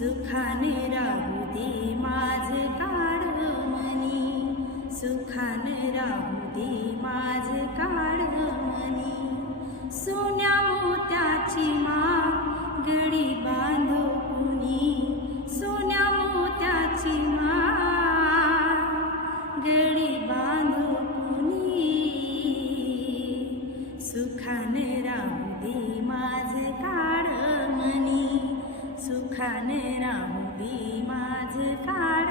सुखाने राहू दे माझ काळ मनी सुखाने राहू दे माझ काळ मनी सोन्या मोत्याची मा गडी बांधो कुणी. सोन्या मोत्याची मा गडी बांधो कुणी. सुखाने राहू दे माझ काळ सुखाने राहू माझ काळ